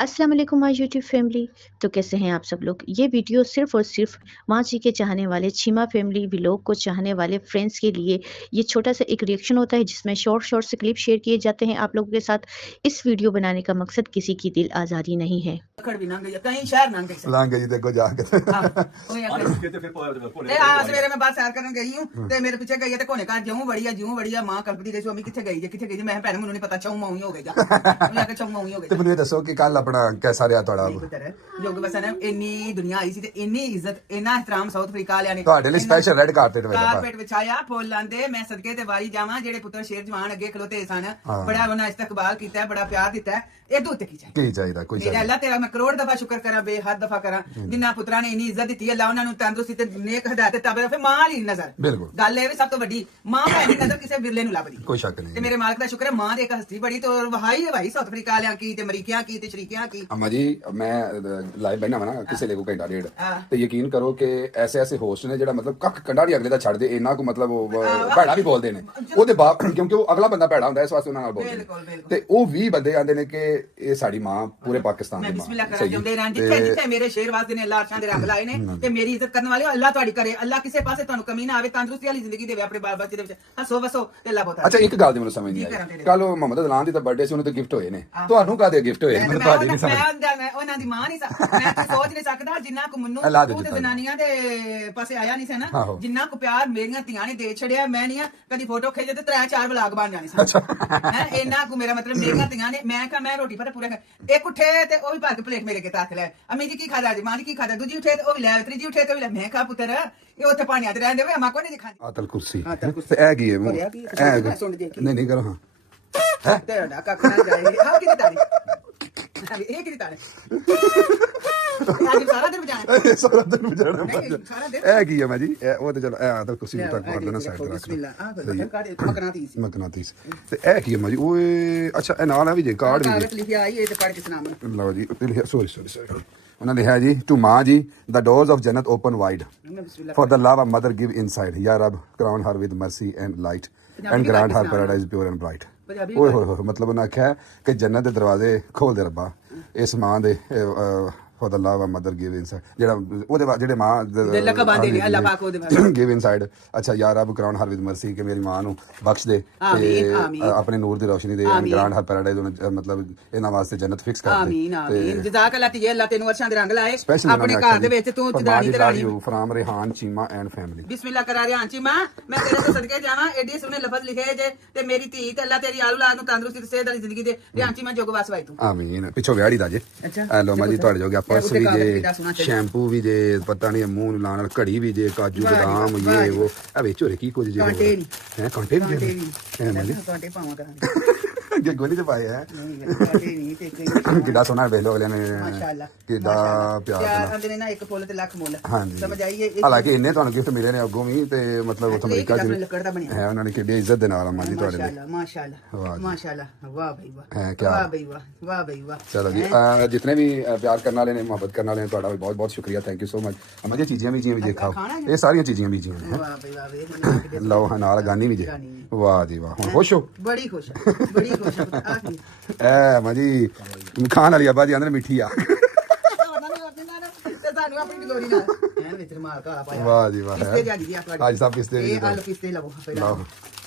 अस्सलाम वालेकुम my YouTube family. तो कैसे हैं आप सब लोग। ये वीडियो सिर्फ़ और सिर्फ़ माँ जी के चाहने वाले, छीमा फैमिली व्लॉग को चाहने वाले फ्रेंड्स के लिए ये छोटा-सा एक रिएक्शन होता है जिसमें शॉर्ट से क्लिप शेयर किए जाते हैं आप लोगों के साथ। इस वीडियो बनाने का मकसद किसी की दिल आज़ारी नहीं है। कहीं शहर लंघ गई ਲੰਘ ਜੀ ਦੇਖੋ ਜਾ ਕੇ ਸਵੇਰੇ ਮੈਂ ਬਾਹਰ ਸੈਰ ਕਰਨ ਗਈ ਹੂੰ ਤੇ ਮੇਰੇ ਪਿੱਛੇ ਗਈ ਤੇ ਕੋਨੇ ਘਰ ਜਿਉਂ ਬੜੀ ਆ ਮਾਂ ਕੰਪਨੀ ਦੇ ਸਵਾਮੀ ਕਿੱਥੇ ਗਈ ਜੀ ਮੈਂ ਭੈਣ ਮੈਨੂੰ ਨਹੀਂ ਪਤਾ ਚੌਂ ਮਾਉਂ ਹੀ ਹੋ ਗਈ ਮੈਂ ਕਿ ਚੌਂ ਮਾਉਂ ਹੀ ਹੋ ਗਈ ਤੇ ਮੈਨੂੰ ਇਹ ਦੱਸੋ ਕਿ ਕੱਲ ਆਪਣਾ ਕੈਸਾ ਰਿਹਾ ਤੁਹਾਡਾ ਜੋਗ ਬਸਨ ਇੰਨੀ ਦੁਨੀਆ ਆਈ ਸੀ ਤੇ ਇੰਨੀ ਇੱਜ਼ਤ ਇੰਨਾ ਇਹਤਰਾਮ ਸਾਊਥ ਅਫਰੀਕਾ ਵਾਲਿਆਂ ਨੇ ਤੁਹਾਡੇ ਲਈ ਸਪੈਸ਼ਲ ਰੈੱਡ ਕਾਰਪੇਟ ਵਿਛਾਇਆ ਫੁੱਲ ਲਾਂਦੇ ਮੈਂ ਸਦਕੇ ਤੇ ਵਾਰੀ ਜਾਵਾਂ ਜਿਹੜੇ ਪੁੱਤਰ ਸ਼ੇਰ ਜਵਾਨ ਅੱਗੇ ਖਲੋਤੇ ਸਨ ਬੜਾ ਉਹਨਾਂ ਇਸਤਕਬਾਲ ਕੀਤਾ ਬੜਾ ਪਿਆਰ ਦਿੱਤਾ ਇਹ ਦੁੱਤ ਕੀ ਚਾਹੀਦਾ ਕੋਈ ਚਾਹੀਦਾ ਅੱਲਾਹ ਤੇਰਾ ਮੈਂ ਕਰੋੜ ਦਫਾ ਸ਼ੁਕਰ ਕਰਾਂ ਬੇਹੱਦ ਦਫਾ ਕਰਾਂ ਜਿੰਨਾ ਪੁੱਤਰਾਂ ਨੇ ਇੰਨੀ ਇੱਜ਼ਤ ਦਿੱਤੀ ਅੱਲਾਹ ਉਹਨਾਂ ਨੂੰ ਤੰਦਰੁਸਤੀ ਤੇ ਨੇਕ ਹਦਾਇਤ ਤਾਬੇ ਫਿਰ ਮਾਂ ਵਾਲੀ ਨਜ਼ਰ ਗੱਲ ਇਹ ਵੀ ਸਭ ਤੋਂ ਵੱਡੀ ਮਾਂ ਭੈਣ ਦੀ ਨਜ਼ਰ ਕਿਸੇ ਵਿਰਲੇ ਨੂੰ ਲੱਭਦੀ ਕੋਈ ਸ਼ੱਕ ਨਹੀਂ ਤੇ ਮੇਰੇ ਮਾਲਕ ਦਾ ਸ਼ੁਕਰ ਹੈ ਮਾਂ ਦੀ ਇੱਕ ਹਸਤੀ ਬੜੀ ਤੇ ਵਹਾਈ ਹੈ ਭਾਈ ਸਾਊਥ ਅਫਰੀਕਾ ਵਾਲਿਆਂ ਕੀ ਤੇ ਅਮਰੀਕਿਆਂ ਕੀ ਤੇ ਸ਼ਰੀਕਿਆਂ ਕੀ अम्मा जी मैं लाइव बहना वा ना किसी ले को घंटा डेढ़ ਤੇ ਯਕੀਨ ਕਰੋ ਕਿ ਐਸੇ ਹੋਸਟ ਨੇ ਜਿਹੜਾ ਮਤਲਬ ਕੱਖ ਕੰਡਾ ਨਹੀਂ ਅਗਲੇ ਦਾ ਛੱਡ ਦੇ ਇੰਨਾ ਕੋ ਮਤਲਬ ਭੈੜਾ ਵੀ ਬੋਲਦੇ ਨੇ ਉਹਦੇ ਬਾਅਦ ਕਿਉਂਕਿ ਉਹ ਅਗਲਾ ਬੰਦਾ ਭੈੜਾ ਹੁੰਦਾ ਇਸ ਵਾਸਤੇ ਉਹਨਾਂ ਨਾਲ ਬੋਲਦੇ ਤੇ ਉਹ 20 ਬੰਦੇ ਆਂਦੇ ਨੇ ਕਿ ਇਹ ਸਾਡੀ ਮਾਂ ਪੂਰੇ ਪਾਕਿਸਤਾਨ ਦੀ ਬਿਸਮਿਲ੍ਲਾ ਕਰਾਂ ਜੁੰਦੇ ਰਾਂ ਜਿੱਥੇ ਮੇਰੇ ਸ਼ੇਰ ਵਾਸਤੇ ਨੇ ਅੱਲਾਹ ਅਰਸ਼ਾਂ ਦੇ ਰੰਗ ਲਾਏ ਨੇ ਤੇ ਮੇਰੀ ਇੱਜ਼ਤ ਕਰਨ ਵਾਲਿਓ ਅੱਲਾਹ ਤੁਹਾਡੀ ਕਰੇ ਅੱਲਾਹ ਕਿਸੇ ਪਾਸੇ ਤੁਹਾਨੂੰ ਕਮੀ ਨਾ ਆਵੇ ਤੰਦਰੁਸਤੀ ਵਾਲੀ ਜ਼ਿੰਦਗੀ ਦੇਵੇ ਆਪਣੇ ਬਾਲ ਬੱਚੇ ਦੇ ਵਿੱਚ ਹੱਸੋ ਵਸੋ ਤੇ ਅੱਲਾਹ ਬਹੁਤ ਅੱਛਾ ਇੱਕ ਗੱਲ ਦੀ ਮੈਨੂੰ ਸਮਝ ਨਹੀਂ ਆਈ ਕੱਲ ਉਹ ਮੁਹੰਮਦ ਅਦਨਾਨ ਦੀ ਤਾਂ ਬਰਥਡੇ ਸੀ ਉਹਨੂੰ ਤਾਂ ਗਿਫਟ ਹੋਏ ਨੇ ਤੁਹਾਨੂੰ ਕਾਹਦੇ ਗਿਫਟ ਹੋਏ ਮੈਨੂੰ ਤੁਹਾਡੀ ਨਹੀਂ ਸਮਝ ਮੈਂ ਉਹਨਾਂ ਦੀ ਮਾਂ ਨਹੀਂ ਮੈਂ ਸੋਚ ਨਹੀਂ ਸਕਦਾ ਜਿੰਨਾ ਕੁ ਮੈਨੂੰ ਉਹ ਤੇ ਜਨਾਨੀਆਂ ਦੇ ਪਾਸੇ ਆਇਆ ਨਹੀਂ ਸੀ ਨਾ ਜਿੰਨਾ ਕੁ ਪਿਆਰ ਮੇਰੀਆਂ ਧੀਆਂ ਨੇ ਦੇ ਛੜਿਆ ਮੈਂ ਨਹੀਂ ਕਦੀ ਫੋਟੋ ਖਿੱਚੇ ਤੇ 3-4 ਵਲਾਗ ਬਣ ਜਾਣੇ ਸੀ ਹੈ ਇੰਨਾ ਕੁ ਮੇਰਾ ਮਤਲਬ ਮੇਰੀਆਂ ਧੀਆਂ ਨੇ ਮੈਂ ਕਿਹਾ ਮੈਂ ਰੋਟੀ ਪਰ ਪੂਰਾ ਇੱਕ ਉੱਠੇ ਤੇ ਉਹ ਵੀ ਭਰ ਕੇ ਪਲੇਟ ਮੇਰੇ ਕੇ ਤੱਕ ਲੈ ਅਮੀ ਜੀ ਕੀ ਖਾਦਾ ਜੀ ਮਾਂ ਜੀ ਕੀ ਖਾਦਾ ਦੂਜੀ ਉੱਠੇ ਤੇ ਉਹ ਵੀ ਲੈ ਤੀਜੀ ਉੱਠੇ ਤੇ ਵੀ ਲੈ ਮੈਂ ਕਿਹਾ ਪੁੱਤਰ ਇਹ ਉੱਥੇ ਪਾਣੀਆਂ ਤੇ ਰਹਿੰਦੇ ਵੇ ਅਮਾ ਕੋ ਨਹੀਂ ਖਾਂਦੀ ਆਤਲ ਕੁਰਸੀ ਇਹ ਕੀ ਹੈ ਨਹੀਂ ਕਰੋ ਹਾਂ ਤੇ ਨਾ ਕੱਖ ਨਾ ਜਾਏ ਹਾਂ ਕਿਤੇ ਤਾਰੀ ਇਹ ਕਿਤੇ ਤਾਰੀ ਸਾਰਾ ਦਿਨ ਬਜਾਣਾ ਇਹ ਕੀ ਹੈ ਮੈਂ ਜੀ ਉਹ ਤੇ ਚਲੋ ਇਹ ਆਤਲ ਕੁਰਸੀ ਤੱਕ ਕਰ ਦੇਣਾ ਸਾਈਡ ਤੇ ਰੱਖ ਮਕਨਾਤੀਸ ਤੇ ਇਹ ਕੀ ਹੈ ਮੈਂ ਜੀ ਓਏ ਅੱਛਾ ਇਹ ਨਾਲ ਹੈ ਵੀ ਜੇ ਕਾਰਡ ਵੀ ਲਿਖਿਆ ਆਈ ਇਹ ਤੇ ਪੜ੍ਹ ਕੇ ਸੁਣਾ ਮੈਨੂੰ ਲਓ ਜੀ ਸੌਰੀ ਉਹਨਾਂ ਲਿਖਿਆ ਜੀ ਟੂ ਮਾਂ ਜੀ the doors of jannat open wide for the love of mother give inside ya rab crown her with mercy and light and grant her paradise pure and bright ਓਏ ਹੋਏ ਮਤਲਬ ਉਹਨਾਂ ਆਖਿਆ ਕਿ ਜੰਨਤ ਦੇ ਦਰਵਾਜ਼ੇ ਖੋਲ ਦੇ ਰੱਬਾ ਇਸ ਮਾਂ ਦੇ for the love of mother give inside ਜਿਹੜਾ ਉਹਦੇ ਬਾਅਦ ਜਿਹੜੇ ਮਾਂ ਦੇ ਲਕਬ ਆਂਦੇ ਨੇ ਅੱਲਾਹ ਪਾਕ ਉਹਦੇ ਬਾਅਦ give inside ਅੱਛਾ ਯਾ ਰੱਬ crown her with mercy ਕਿ ਮੇਰੀ ਮਾਂ ਨੂੰ ਬਖਸ਼ ਦੇ ਤੇ ਆਪਣੇ ਨੂਰ ਦੀ ਰੋਸ਼ਨੀ ਦੇ grant her paradise ਮਤਲਬ ਇਹਨਾਂ ਵਾਸਤੇ ਜੰਨਤ ਫਿਕਸ ਕਰ ਦੇ ਆਮੀਨ ਆਮੀਨ ਜਜ਼ਾਕ ਅੱਲਾਹ ਤੇ ਅੱਲਾਹ ਤੈਨੂੰ ਅਰਸ਼ਾਂ ਦੇ ਰੰਗ ਲਾਏ ਆਪਣੇ ਘਰ ਦੇ ਵਿੱਚ ਤੂੰ ਚਦਾਨੀ ਤੇ ਰਾਣੀ from Rihan Cheema and family ਬਿਸਮਿਲ੍ਲਾ ਕਰਾ ਰਿਹਾਨ ਚੀਮਾ ਮੈਂ ਤੇਰੇ ਤੋਂ ਸਦਕੇ ਜਾਵਾਂ ਐਡੀ ਸੋਹਣੇ ਲਫ਼ਜ਼ ਲਿਖੇ ਜੇ ਤੇ ਮੇਰੀ ਧੀ ਤੇ ਅੱਲਾਹ ਤੇਰੀ ਔਲਾਦ ਨੂੰ ਤੰਦਰੁਸਤੀ ਤੇ ਸਿਹਤ ਵਾਲੀ ਜ਼ਿੰਦਗੀ ਦੇ ਰਿਹਾਨ ਚੀਮਾ ਜੋਗ ਵਾਸਵਾਈ ਤੂੰ ਆਮੀਨ ਪਿੱਛੋਂ ਵਿਆਹੜੀ ਦਾ ਜੇ ਲੋ ਮਾਜੀ ਤੁਹਾਡੇ ਜੋਗੇ ਪਰਸ ਵੀ ਜੇ ਸ਼ੈਂਪੂ ਵੀ ਜੇ ਪਤਾ ਨਹੀਂ ਮੂੰਹ ਨੂੰ ਲਾਉਣ ਨਾਲ ਘੜੀ ਵੀ ਜੇ ਕਾਜੂ ਬਦਾਮ ਇਹ ਉਹ ਆ ਵਿੱਚ ਹੋਰੇ ਕੀ ਕੁਝ ਜੇ ਹੈ ਕੰਟੇ ਵੀ ਹੈ ਮਾਜੀ ਕਾਂਟੇ ਪਾਵਾਂ ਕਰਾਂਗੇ ਜੇ ਗੋਲੀ ਤੇ ਪਾਏ ਹੈ ਨਹੀਂ ਤੇ ਕਿੱਡਾ ਸੋਹਣਾ ਵੇਖ ਲੋ ਅਗਲੇ ਨੇ ਮਾਸ਼ਾਅੱਲਾ ਕਿੱਡਾ ਪਿਆਰ ਆਂਦੇ ਨੇ ਨਾ ਇੱਕ ਫੁੱਲ ਤੇ ਲੱਖ ਮੁੱਲ ਸਮਝ ਆਈਏ ਹਾਲਾਂਕਿ ਇੰਨੇ ਤੁਹਾਨੂੰ ਗਿਫਟ ਮਿਲੇ ਨੇ ਅੱਗੋਂ ਵੀ ਤੇ ਮਤਲਬ ਉੱਥੇ ਅਮਰੀਕਾ ਚ ਹੈ ਉਹਨਾਂ ਨੇ ਕਿੱਡੀ ਇੱਜ਼ਤ ਦੇ ਨਾਲ ਆ ਮਾਜੀ ਤੁਹਾਡੇ ਲਈ ਮਾਸ਼ਾਅੱਲਾ ਮਾਸ਼ਾਅੱਲਾ ਵਾਹ ਬਈ ਵਾਹ ਹੈ ਕੀ ਵਾਹ ਬਈ ਵਾਹ ਵਾਹ ਬਈ ਵਾਹ ਚਲੋ ਜੀ ਜਿਤਨੇ ਵੀ ਪਿਆਰ ਕਰਨ ਵਾਲੇ ਨੇ ਮੁਹੱਬਤ ਕਰਨ ਵਾਲੇ ਨੇ ਤੁਹਾਡਾ ਬਹੁਤ ਬਹੁਤ ਸ਼ੁਕਰੀਆ ਥੈਂਕ ਯੂ ਸੋ ਮਚ ਅਮਾ ਜੀ ਚੀਜ਼ਾਂ ਵੀ ਜੇ ਖਾਓ ਇਹ ਸਾਰੀਆਂ ਚੀਜ਼ਾਂ ਵੀ ਜੀ ਵਾਹ ਬਈ ਵਾਹ ਵੇ ਲਓ ਨਾਲ ਗਾਨੀ ਵੀ ਜੇ ਵਾਹ ਜੀ ਵਾਹ ਹੁਣ ਖੁਸ਼ ਹੋ ਬੜੀ ਖੁਸ਼ ਬੜੀ ਖੁਸ਼ ਐ ਮਾਜੀ ਖਾਣ ਵਾਲੀ ਅੱਬਾ ਜੀ ਅੰਦਰ ਮਿੱਠੀ ਆ ਤੁਹਾਨੂੰ ਆਪਣੀ ਗਲੋਰੀ ਨਾਲ ਐਨ ਵਿੱਚ ਰਮਾਲ ਕਾਲਾ ਪਾਇਆ ਵਾਹ ਜੀ ਵਾਹ ਕਿਸਤੇ ਜਾਜੀ ਦੀ ਆ ਅੱਜ ਸਭ ਕਿਸਤੇ ਇਹ ਆਲੂ ਕਿਸਤੇ ਲਵੋ ਪਹਿਲਾਂ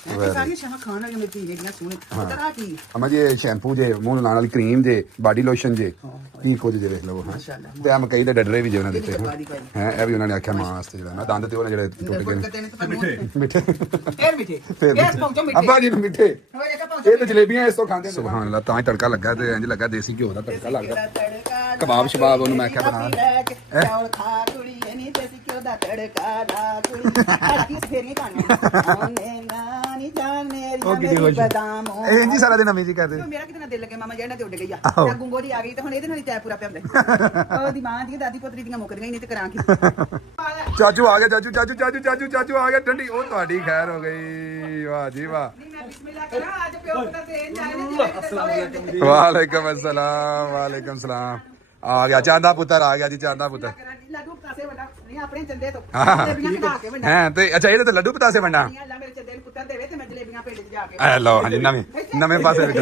ਇਹ ਸਾਰੀਆਂ ਸ਼ਾਹ ਖਾਣ ਵਾਲੀਆਂ ਮੇਰੀ ਧੀ ਜਿਹੜੀਆਂ ਸੋਹਣੇ ਤਰਾ ਕੀ ਅਮਾ ਜੀ ਸ਼ੈਂਪੂ ਜੇ ਮੂੰਹ ਲਾਉਣ ਵਾਲੀ ਕਰੀਮ ਜੇ ਬਾਡੀ ਲੋਸ਼ਨ ਜੇ ਕੀ ਕੁਝ ਜੇ ਵੇਖ ਲਵੋ ਮਾਸ਼ਾਅੱਲਾ ਤੇ ਆ ਮਕਈ ਦੇ ਡੱਡਰੇ ਵੀ ਜੇ ਉਹਨਾਂ ਦਿੱਤੇ ਹੈ ਇਹ ਵੀ ਉਹਨਾਂ ਨੇ ਆਖਿਆ ਮਾਂ ਵਾਸਤੇ ਜਿਹੜਾ ਨਾ ਦੰਦ ਤੇ ਉਹਨਾਂ ਜਿਹੜੇ ਟੁੱਟ ਗਏ ਮਿੱਠੇ ਫੇਰ ਮਿੱਠੇ ਇਸ ਪਹੁੰਚੋ ਮਿੱਠੇ ਅੱਬਾ ਜੀ ਨੂੰ ਮਿੱਠੇ ਇਹ ਤੇ ਜਲੇਬੀਆਂ ਇਸ ਤੋਂ ਖਾਂਦੇ ਨੇ ਸੁਭਾਨ ਅੱਲਾਹ ਤਾਂ ਹੀ ਤੜਕਾ ਲੱਗਾ ਤੇ ਇੰਜ ਲੱਗਾ ਦੇਸੀ ਘਿਓ ਦਾ ਤੜਕਾ ਲੱਗਦਾ ਕਬਾਬ ਸ਼ਬਾਬ ਉਹਨੂੰ ਮੈਂ ਕਿਹਾ ਬਣਾ ਚੌਲ ਖਾ ਕੁੜੀ ਨਹੀਂ ਦੇਸੀ ਘਿਓ ਦਾ ਤੜਕਾ ਦਾ ਕੁੜੀ ਅੱਜ ਫੇਰੀ ਖਾਣੇ ਨਾਨੀ ਜਾਨ ਮੇਰੀ ਬਦਾਮ ਇਹ ਜੀ ਸਾਰਾ ਦਿਨ ਅਮੀ ਜੀ ਕਰਦੇ ਮੇਰਾ ਕਿਤੇ ਨਾ ਦਿਲ ਲੱਗੇ ਮਾਮਾ ਜਿਹੜਾ ਤੇ ਉੱਡ ਗਈ ਆ ਗੁੰਗੋਰੀ ਆ ਗਈ ਤੇ ਹੁਣ ਇਹਦੇ ਨਾਲ ਹੀ ਤੈ ਪੂਰਾ ਪਿਆਉਂਦਾ ਉਹਦੀ ਮਾਂ ਦੀ ਦਾਦੀ ਪੁੱਤਰੀ ਦੀਆਂ ਮੁੱਕਦੀਆਂ ਹੀ ਨਹੀਂ ਤੇ ਕਰਾਂ ਕੀ ਚਾਚੂ ਆ ਗਿਆ ਚਾਚੂ ਆ ਗਿਆ ਠੰਡੀ ਉਹ ਤੁਹਾਡੀ ਖੈਰ ਹੋ ਗਈ ਵਾਹ ਜੀ ਵਾਹ ਮੈਂ ਬਿਸਮਿਲ੍ਲਾ ਕਰਾਂ ਅੱਜ ਪਿਓ ਪੁੱਤਰ ਦੇ ਜਾਣੇ ਵਾਲੇਕਮ ਅਸਲਾਮ ਵਾਲੇਕਮ ਸਲਾਮ ਆ ਗਿਆ ਚਾਂਦਾ ਪੁੱਤਰ ਆ ਗਿਆ ਜੀ ਚਾਂਦਾ ਪੁੱਤਰ ਲੱਡੂ ਪਤਾਸੇ ਵੱਡਾ ਨਹੀਂ ਆਪਣੇ ਚੰਦੇ ਤੋਂ ਜਲੇਬੀਆਂ ਖਾ ਕੇ ਵੱਡਾ ਹਾਂ ਤੇ ਅੱਛਾ ਇਹਦੇ ਤੇ ਲੱਡੂ ਪਤਾਸੇ ਵੰਡਾ ਅੱਲਾ ਮੇਰੇ ਚੰਦੇ ਨੂੰ ਪੁੱਤਰ ਦੇਵੇ ਤੇ ਮੈਂ ਜਲੇਬੀਆਂ ਪਿੰਡ 'ਚ ਜਾ ਕੇ ਐ ਲਓ ਹਾਂਜੀ ਨਵੇਂ ਪਾਸੇ ਵਿੱਚ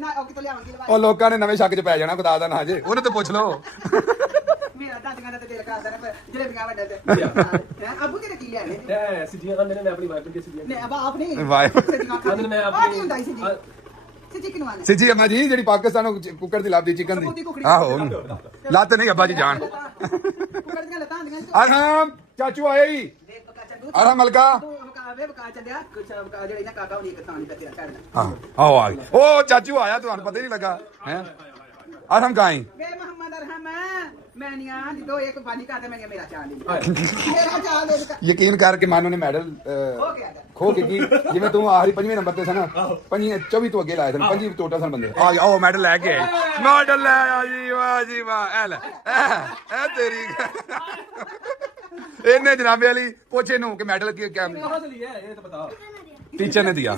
ਇਹਨਾਂ ਉਹ ਕਿਤੋਂ ਲਿਆਵਾਂਗੀ ਉਹ ਲੋਕਾਂ ਨੇ ਨਵੇਂ ਸ਼ੱਕ 'ਚ ਪੈ ਜਾਣਾ ਖੁਦਾ ਦਾ ਨਾਂ ਜੇ ਉਹਨੂੰ ਤੇ ਪੁੱਛ ਲਓ ਮੇਰਾ ਦਾਦੀਆਂ ਦਾ ਤੇ ਦਿਲ ਕਰਦਾ ਨਾ ਜਲੇਬੀਆਂ ਵੱਡੇ ਤੇ ਅੱਬੂ ਤੇਰੇ ਕੀ ਲਿਆਣੇ ਤੇ ਸਿੱਧੀਆਂ ਖਾਂਦੇ ਨੇ ਮੈਂ ਆਪਣੀ ਵਾਈਫ ਨੂੰ ਸਿੱਧੀਆਂ ਨੇ ਅਬਾ ਆਪ ਨਹੀਂ ਵਾਹਿਗੁਰੂ। ਸੱਜੀਆਂ ਖਾਂਦੇ ਮੈਂ ਆਹ ਕੀ ਹੁੰਦਾ ਸੀ ਜੀ ਸਿੱਧੀ ਕਿਨਵਾਨੇ ਸਿੱਜੀ ਅੰਮਾ ਜੀ ਜਿਹੜੀ ਪਾਕਿਸਤਾਨੋਂ ਕੁੱਕਰ ਦੀ ਲੱਭਦੀ ਚਿਕਨ ਸਬੂਤੀ ਦੀ ਕੁਕੜੀ। ਆਹੋ ਲੱਤ ਨਹੀਂ ਅੱਬਾ ਜੀ ਜਾਨ ਕੁਕੜ ਦੀਆਂ ਲੱਤਾਂ ਹੁੰਦੀਆਂ ਆਰਾਮ ਚਾਚੂ ਆਏ ਹੀ ਵੇਖ ਪਕਾ ਚੱਲੂ ਆਰਾਮ ਮਲਕਾ ਵੇ ਬਕਾ ਚੱਲਿਆ ਕੁਛ ਬਕਾ ਜਿਹੜੇ ਨਾ ਕਾਕਾ ਹੁਣੀ ਇੱਕ ਥਾਂ ਨਹੀਂ ਪੱਤਿਆ ਛੱਡਣਾ ਹਾਂ ਆਓ ਆ ਗਏ ਉਹ ਚਾਚੂ ਆਇਆ ਤੁਹਾਨੂੰ ਪਤਾ ਹੀ ਨਹੀਂ ਲੱਗਾ ਹੈ ਆਰਾਮ ਕਾਈ ਵੇ ਮੁਹੰਮਦ ਅਰਹਮ ਮੈਂ ਨਹੀਂ ਆ ਜਦੋਂ ਇੱਕ ਬਾਨੀ ਕਰਦਾ ਮੈਂ ਮੇਰਾ ਚਾਹ ਨਹੀਂ ਮੇਰਾ ਚਾਹ ਦੇ ਯਕੀਨ ਕਰਕੇ ਮਾਨੋ ਨੇ ਮੈਡਲ ਹੋ ਗਿਆ ਖੋ ਕੇ ਕੀ ਜਿਵੇਂ ਤੂੰ ਆਖਰੀ 5ਵੇਂ ਨੰਬਰ ਤੇ ਸਨ 24 ਤੋਂ ਅੱਗੇ ਲਾਏ ਸਨ 25 ਟੋਟਲ ਸਨ ਬੰਦੇ ਆ ਉਹ ਮੈਡਲ ਲੈ ਕੇ ਮੈਡਲ ਲੈ ਆ ਜੀ ਵਾਹ ਐ ਲੈ ਐ ਤੇਰੀ ਇਹਨੇ ਜਨਾਬੇ ਵਾਲੀ ਪੁੱਛੇ ਨੂੰ ਕਿ ਮੈਡਲ ਕੀ क्या कहाँ से लिया है ये तो बताओ टीचर ने दिया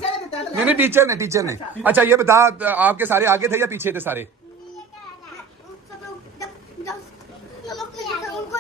नहीं टीचर ने अच्छा ये बता आपके सारे आगे थे या पीछे थे सारे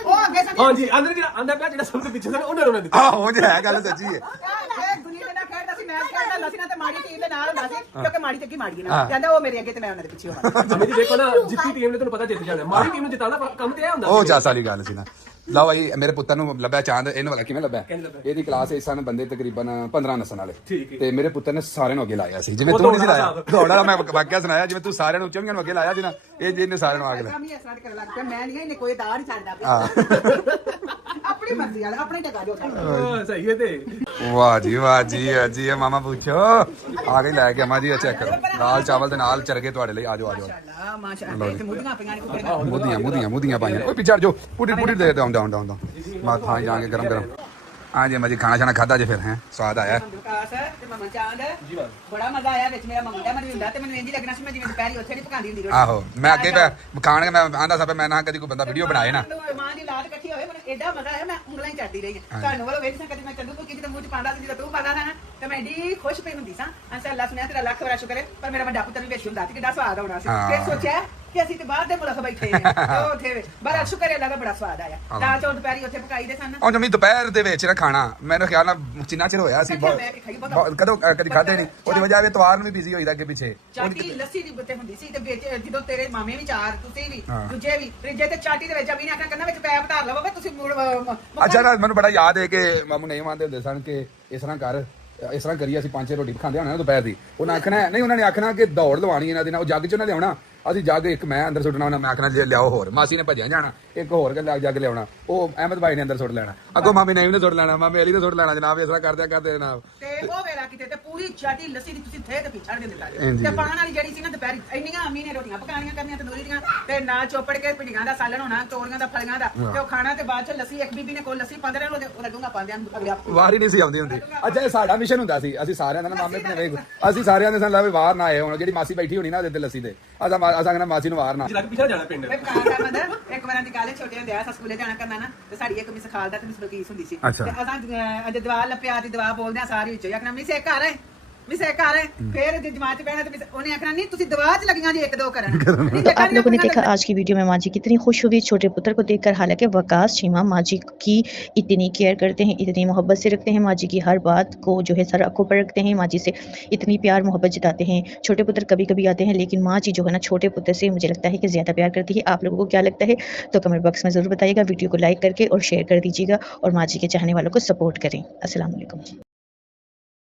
ਉਹ ਅੱਗੇ ਸੱਚ हाँ जी अंदर का जेड़ा सबसे पीछे था उन्होंने दिया हाँ हो जाए गल सच्ची है ਇਹ ਦੁਨੀਆ ਦੇ ਨਾਲ ਖੇਡਦਾ ਸੀ ਮੈਚ ਖੇਡਦਾ ਹੁੰਦਾ ਸੀ ਨਾ ਤੇ ਮਾੜੀ ਟੀਮ ਦੇ ਨਾਲ ਹੁੰਦਾ ਸੀ ਕਿਉਂਕਿ ਮਾੜੀ ਚੱਕੀ ਮਾੜੀ ਨਾ ਕਹਿੰਦਾ ਉਹ ਮੇਰੇ ਅੱਗੇ ਤੇ ਮੈਂ ਉਹਨਾਂ ਦੇ ਪਿੱਛੇ ਹੋਵਾਂ मेरी देखो ना जितनी टीम ने ਤੁਹਾਨੂੰ ਪਤਾ ਜਿੱਤ ਜਾਣਾ ਮਾੜੀ ਟੀਮ ਨੂੰ ਜਿਤਾਉਣਾ ਕੰਮ ਤੇ ਇਹ ਹੁੰਦਾ ਉਹ ਚਾਸ ਵਾਲੀ ਗੱਲ ਸੀ ਨਾ ਲਓ ਭਾਈ ਮੇਰੇ ਪੁੱਤਰ ਨੂੰ ਲੱਭਿਆ ਚਾਂਦ ਇਹਨੂੰ ਵਗਾ ਕਿਵੇਂ ਲੱਭਿਆ ਇਹਦੀ ਕਲਾਸ ਇਸ ਸਨ ਬੰਦੇ ਤਕਰੀਬਨ 15 ਨਸਣ ਵਾਲੇ ਤੇ ਮੇਰੇ ਪੁੱਤਰ ਨੇ ਸਾਰਿਆਂ ਨੂੰ ਅੱਗੇ ਲਾਇਆ ਸੀ ਜਿਵੇਂ ਤੂੰ ਨਹੀਂ ਸੀ ਲਾਇਆ ਦੌੜਾ ਮੈਂ ਵਾਕਿਆ ਸੁਣਾਇਆ ਜਿਵੇਂ ਤੂੰ ਸਾਰਿਆਂ ਨੂੰ ਚੰਗੀਆਂ ਨੂੰ ਅੱਗੇ ਲਾਇਆ ਸੀ ਨਾ ਇਹ ਜਿਹਨੇ ਸਾਰਿਆਂ ਨੂੰ ਅੱਗੇ ਲਾਇਆ ਕੰਮ ਹੀ ਅਸਰ ਕਰਨ ਲੱਗ ਪਿਆ ਮੈਂ ਨਹੀਂ ਇਹਨੇ ਕੋਈ ਦਾੜ ਨਹੀਂ ਛੱਡਦਾ ਪਿਆ ਆਪਣੀ ਮਰਜ਼ੀ ਵਾਲਾ ਆਪਣੇ ਟਕਾ ਜੋ ਛੱਡ ਸਹੀ ਹੈ ਤੇ ਵਾਹ ਜੀ ਇਹ ਮਾਮਾ ਪੁੱਛੋ ਆ ਗਈ ਲੈ ਕੇ ਅਮਾ ਜੀ ਚੈੱਕ ਕਰੋ ਦਾਲ ਚਾਵਲ ਦੇ ਨਾਲ ਚਰਗੇ ਤੁਹਾਡੇ ਲਈ ਆਜੋ ਮਾਸ਼ਾਅੱਲਾ ਮਾਸ਼ਾਅੱਲਾ ਇੱਥੇ ਮੁੱਦੀਆਂ ਪਈਆਂ ਨੇ ਕੁੱਕੜ ਮੁੱਦੀਆਂ ਪਾਈਆਂ ਓਏ ਪਿੱਛੇ ਹਟ ਜਾਓ ਪੂਰੀ ਦੇ डाउन मैं खा जाएंगे गरम हाँ जी जी खाना शाना खादा जी फिर हैं स्वाद आया ਵਿਕਾਸ ਤੇ ਮਮਾ ਚਾਂਦ ਬੜਾ ਮਜ਼ਾ ਆਇਆ ਵਿੱਚ ਮੇਰਾ ਮੰਮਾ ਦਾ ਮਨਵਿੰਦਾ ਤੇ ਮੈਨੂੰ ਇੰਜ ਲੱਗਣਾ ਸੀ ਮੈਂ ਜਿਵੇਂ ਦੁਪਹਿਰੀ ਉੱਥੇ ਨਹੀਂ ਪਕਾਉਂਦੀ ਹੁੰਦੀ ਰੋਟੀ आहो मैं अगे खाने मैं आंदा सा मैं ना कदी कोई बंदा वीडियो बनाए ना ਮਾਂ ਦੀ ਲਾਤ ਇਕੱਠੀ ਹੋਵੇ ਮੈਨੂੰ ਐਡਾ ਮਜ਼ਾ ਆਇਆ ਮੈਂ ਉਂਗਲਾਂ ਹੀ ਚੱਟਦੀ ਰਹੀ ਹਾਂ ਤੁਹਾਨੂੰ ਵੱਲੋਂ ਵੇਖ ਸਾਂ ਕਦੀ ਮੈਂ ਚੰਦੂ ਕੀ ਕਿਤੇ ਮੂੰਹ ਚ ਪਾਉਂਦਾ ਸੀ ਜਦੋਂ ਤੂੰ ਪਾਉਂਦਾ ਨਾ ਤੇ ਮੈਂ ਏਡੀ ਖੁਸ਼ ਪਈ ਹੁੰਦੀ ਸਾਂ ਅੰਸਾ ਅੱਲਾਹ ਸੁਣਿਆ ਤੇਰਾ ਲੱਖ ਵਾਰ ਸ਼ੁਕਰ ਹੈ ਪਰ ਮੇਰਾ ਵੱਡਾ ਪੁੱਤਰ ਵੀ ਵਿੱਚ ਹੁੰਦਾ ਸੀ ਕਿੱਡਾ ਸਵਾਦ ਆਉਣਾ ਸੀ ਫਿਰ ਸੋਚਿਆ ਕਿ ਅਸੀਂ ਤੇ ਬਾਹਰ ਦੇ ਮੁਲਕ ਬੈਠੇ ਹਾਂ ਉੱਥੇ ਬੜਾ ਸ਼ੁਕਰ ਹੈ ਅੱਲਾਹ ਦਾ ਬੜਾ ਸਵਾਦ ਆਇਆ ਦਾਲ ਚੌਲ ਦੁਪਹਿਰੀ ਉੱਥੇ ਪਕਾਈ ਦੇ ਸਨ ਉਹ ਜਮੀ ਦੁਪਹਿਰ ਦੇ ਵਿੱਚ ਨਾ ਖਾਣਾ ਮੈਨੂੰ ਖਿਆਲ ਨਾਲ ਜਿੰਨਾ ਚਿਰ ਹੋਇਆ ਸੀ ਕਦੋਂ ਕਦੀ ਖਾਦੇ ਨਹੀਂ ਉਹਦੀ ਵਜ੍ਹਾ ਇਹ ਤਵਾਰ ਨੂੰ ਵੀ ਬਿਜ਼ੀ ਹੋਈਦਾ ਅੱਗੇ ਪਿੱਛੇ ਚਾਟੀ ਲੱਸੀ ਦੀ ਬੁੱਤੇ ਹੁੰਦੀ ਸੀ ਤੇ ਵਿੱਚ ਜਦੋਂ ਤੇਰੇ ਮਾਮੇ ਵੀ ਚਾਰ ਤੁਸੀਂ ਵੀ ਦੂਜੇ ਵੀ ਫਰਿੱਜੇ ਤੇ ਚਾਟੀ ਦੇ ਵਿੱਚ ਅਮੀ ਨੇ ਆਖਣਾ ਕੰਨਾਂ ਵਿੱਚ ਪੈਪ ਧਾਰ ਲਵੋ ਤੁਸੀਂ ਅੱਛਾ ਨਾ ਮੈਨੂੰ ਬੜਾ ਯਾਦ ਹੈ ਕਿ ਮਾਮੂ ਨਹੀਂ ਮੰਨਦੇ ਹੁੰਦੇ ਸਨ ਕਿ ਇਸ ਤਰ੍ਹਾਂ ਕਰੀਏ ਅਸੀਂ 5-6 ਰੋਟੀ ਖਾਂਦੇ ਹੋਣਾ ਦੁਪਹਿਰ ਦੀ ਉਹਨਾਂ ਆਖਣਾ ਨਹੀਂ ਉਹਨਾਂ ਨੇ ਆਖਣਾ ਕਿ ਦੌੜ ਲਵਾਣੀ ਇਹਨਾਂ ਦੇ ਨਾਲ ਉਹ ਜੱਗ ਚ ਉਹਨਾਂ ਲਿਆਉਣਾ ਅਸੀਂ ਜੱਗ ਇੱਕ ਮੈਂ ਅੰਦਰ ਸੁੱਟਣਾ ਉਹਨਾਂ ਮੈਂ ਆਖਣਾ ਲਿਆਓ ਹੋਰ ਮਾਸੀ ਨੇ ਭੱਜਿਆ ਜਾਣਾ ਇੱਕ ਹੋਰ ਜੱਗ ਲਿਆਉਣਾ ਉਹ ਅਹਿਮਦ ਭਾਈ ਨੇ ਅੰਦਰ ਸੁੱਟ ਲੈਣਾ ਅੱਗੋਂ ਮਾਮੀ ਨੇ ਸੁੱਟ ਲੈਣਾ ਮਾਮੀ ਅਲੀ ਨੇ ਸੁੱਟ ਲੈਣਾ ਜਨਾਬ ਇਸ ਤਰ੍ਹਾਂ ਕਰਦੇ ਜਨਾਬ ਤੇ ਉਹ ਵੇਲਾ ਕਿਤੇ ਤੇ ਪੂਰੀ ਚਾਟੀ ਲੱਸੀ ਦੀ ਤੁਸੀਂ ਥੇ ਤੇ ਪਿਛੜ ਦਿੰਦੇ ਸਾਰੇ ਤੇ ਪਾਣ ਵਾਲੀ ਜਿਹੜੀ ਸੀ ਨਾ ਦੁਪਹਿਰੀ ਇੰਨੀਆਂ ਅਮੀ ਨੇ ਰੋਟੀਆਂ ਪਕਾਣੀਆਂ ਕਰਨੀਆਂ ਤੰਦੂਰੀ ਦੀਆਂ ਤੇ ਨਾਲ ਚੋਪੜ ਕੇ ਭਿੰਡੀਆਂ ਦਾ ਸਾਲਣ ਹੋਣਾ ਤੋਰੀਆਂ ਦਾ ਫਲੀਆਂ ਦਾ ਤੇ ਉਹ ਖਾਣਾ ਤੇ ਬਾਅਦ ਚ ਲੱਸੀ ਇੱਕ ਬੀਬੀ ਨੇ ਕੋਲ ਲੱਸੀ ਪਾਉਂਦੇ ਰਹੇ ਉਹ ਲੱਗੂਗਾ ਪਾਉਂਦਿਆਂ ਨੂੰ ਅਗਲੇ ਵਾਰ ਹੀ ਨਹੀਂ ਸੀ ਆਉਂਦੀ ਹੁੰਦੀ ਅੱਛਾ ਇਹ ਸਾਡਾ ਮਿਸ਼ਨ ਹੁੰਦਾ ਸੀ ਅਸੀਂ ਸਾਰਿਆਂ ਦਾ ਨਾ ਮਾਮੇ ਨੇ ਵੇਖ ਅਸੀਂ ਸਾਰਿਆਂ ਦੇ ਸਾਨੂੰ ਲਾ ਵੀ ਬਾਹਰ ਨਾ ਆਏ ਹੁਣ ਜਿਹੜੀ ਮਾਸੀ ਬੈਠੀ ਹੋਣੀ ਨਾ ਉਹਦੇ ਤੇ ਲੱਸੀ ਦੇ ਅਸਾਂ ਕਹਿੰਦਾ ਮਾਸੀ ਨੂੰ ਬਾਹਰ ਨਾ ਲੱਗ ਪਿੱਛੇ ਜਾਣਾ ਪਿੰਡ ਇੱਕ ਵਾਰਾਂ ਦੀ ਗੱਲ ਹੈ ਛੋਟੇ ਹੁੰਦੇ ਆ ਸਕੂਲੇ ਜਾਣਾ ਕਰਨਾ ਨਾ ਤੇ ਸਾਡੀ ਇੱਕ ਮਿਸ ਖਾਲਦਾ ਤੇ ਮਿਸ ਬਲਕੀਸ ਹੁੰਦੀ ਸੀ ਅੱਛਾ। ਤੇ ਅਸਾਂ ਅੱਜ ਦਵਾ ਲੱਪਿਆ ਦੀ ਦਵਾ ਬੋਲਦੇ ਆ ਸਾਰੇ ਵਿੱਚ ਆਖਣਾ ਮਿਸ ਇੱਕ ਘਰ ਹੈ फिर जमात बहना तो उन्हें आखना नहीं तुसी दवा च लगियां जी एक दो करन आप लोगों ने देखा आज की वीडियो में माँ जी कितनी खुश हुई छोटे पुत्र को देखकर। हालांकि वकास चीमा माँ जी की इतनी केयर करते हैं, इतनी मोहब्बत से रखते हैं, माँ जी की हर बात को जो है सर आंखों पर रखते हैं, माँ जी से इतनी प्यार मोहब्बत जताते हैं। छोटे पुत्र कभी कभी आते हैं लेकिन माँ जी जो है ना छोटे पुत्र से मुझे लगता है कि ज़्यादा प्यार करती है। आप लोगों को क्या लगता है तो कमेंट बॉक्स में ज़रूर बताइएगा। वीडियो को लाइक करके और शेयर कर दीजिएगा और माँ जी के चाहने वालों को सपोर्ट करें। अस्सलाम वालेकुम।